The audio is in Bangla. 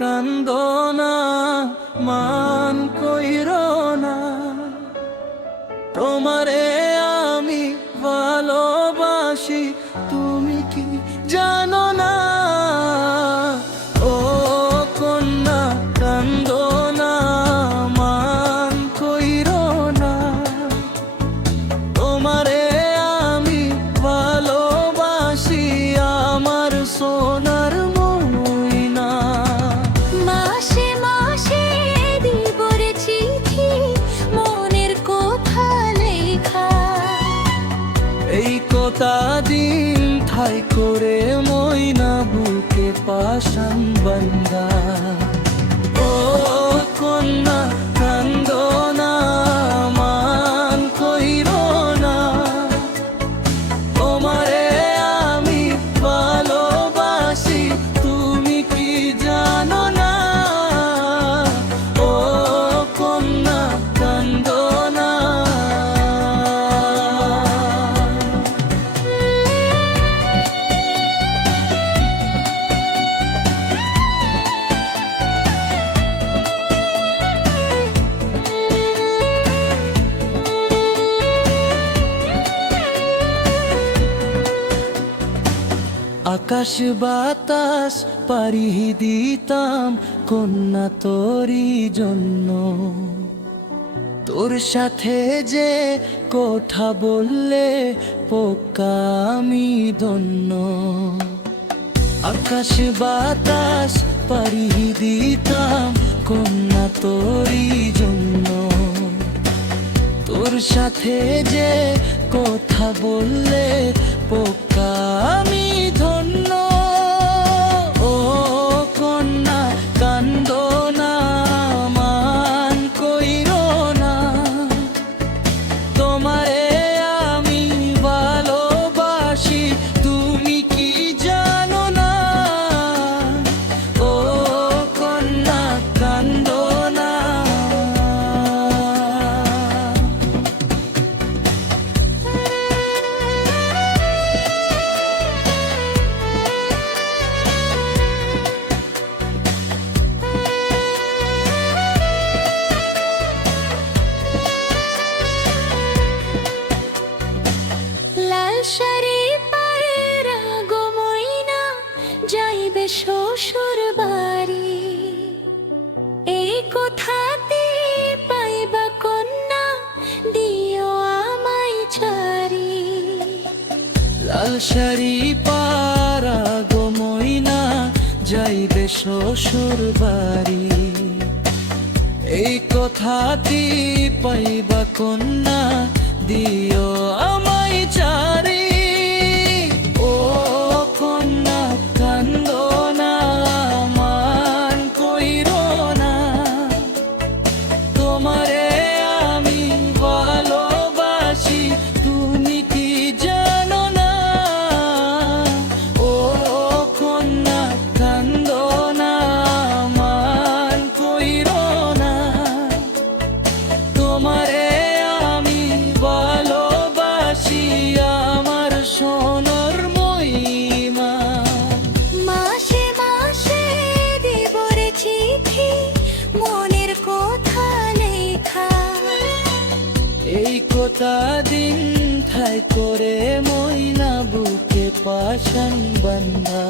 কান্দো না, মান কইরো না, তোমারে আমি ভালোবাসি, তুমি কি জানো না? ও কন্যা কান্দো না, মান কইরো না, তোমারে আমি ভালোবাসি, আমার সোনার ময়না। মাসে মাসে দিব রে চিঠি, মনের কথা লেখা, এই কথা দিন ঠাই করে ময়না বুকে পাশান বান্ধা। ও কন্যা কান্দো না, মান কইরো না, তোমারে আমি ভালোবাসি, তুমি কি জানো না? ও কন্যা কান্দো না। আকাশ বাতাস পাড়ি দিতাম কন্যা তোরি জন্য, তোর সাথে যে কথা বললে পোকা আমি ধন্য। আকাশ বাতাস পাড়ি দিতাম কন্যা তোরি জন্য, তোর সাথে যে কথা বললে পোকা আমি ধন্য। ও কন্যা কান্দো না, মান কইরো না, তোমারে আমি ভালোবাসি, তুমি কি জানো না? ও কন্যা কান্দো না। লাল শাড়ি পায়েরা গো ময়না, যাইবে শ্বশুর বাড়ি, এই কথাতে পাইবা কন্যা, দিও আমায় ছাড়ি। লাল শাড়ি পারা গো ময়না, যাইবে শ্বশুর বাড়ি, এই কথাটি পাইবা কন্যা, দিও আমায় ছাড়ি। ও কন্যা কান্দো না, মান কইরো না, তোমারে আমি ভালোবাসি, তুমি কি জানো না? ও কন্যা কান্দো না, মান কইরো না, তোমারে আমি ভালোবাসি, আমার সোনার ময়না। মাসে মাসে দিব রে চিঠি, মনের কথা লেখা, এই কথা দিন ঠাই করে ময়না বুকে পাশান বান্ধা।